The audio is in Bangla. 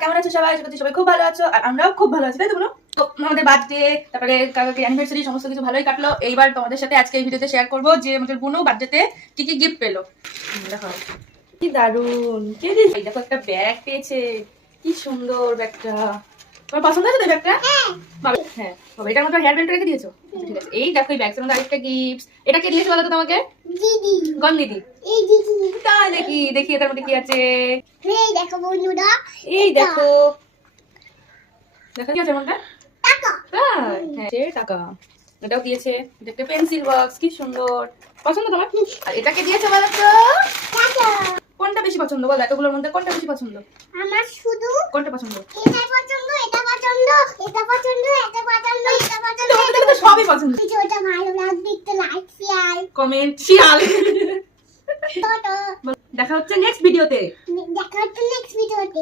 কেমন আছো সবাই? আশা করছি সবাই খুব ভালো আছো, আর আমরাও খুব ভালো আছি, তাই তো? তো আমাদের বার্থডে, তারপরে অ্যানিভার্সারি সমস্ত কিছু ভালোই কাটলো। এইবার তোমাদের সাথে আজকে এই ভিডিওতে শেয়ার করবো যে আমাদের বোনও বার্থডেতে কি কি গিফট পেলো। দেখো কি দারুন, কে দিয়েছে? এই দেখো একটা ব্যাগ পেয়েছে, কি সুন্দর ব্যাগটা। তোমার পছন্দ আছে তো ব্যাগটা? হ্যাঁ বাবা, এটার মধ্যে হেয়ার ব্যান্ড রেখে দিয়েছো? ঠিক আছে, এই দেখো এই ব্যাগের মধ্যে আরেকটা গিফট। এটা কে দিয়েছে বলো তো তোমাকে? দিদি। গন দিদি। এই দিদি। তাই দেখি দেখি এটার মধ্যে কি আছে। এই দেখো বন্ধুরা, এই দেখো দেখো কি আছে মনটা। টাকা। হ্যাঁ টাকা। এটাও দিয়েছে, এটা একটা পেন্সিল বক্স, কি সুন্দর। পছন্দ তোমার? আর এটাকে দিয়েছে বলো তো? টাকা। কোনটা বেশি পছন্দ বলো, এতগুলোর মধ্যে কোনটা বেশি পছন্দ? আমার শুধু কোনটা পছন্দ? এটা পছন্দ, এটা পছন্দ, এটা পছন্দ, এটা পছন্দ, এটা পছন্দ। তোমাদের তো সবই পছন্দ। ভিডিওটা ভালো লাগলে একটু লাইক শেয়ার কমেন্ট শিয়াল। করো। দেখা হচ্ছে নেক্সট ভিডিওতে। দেখা হচ্ছে নেক্সট ভিডিওতে।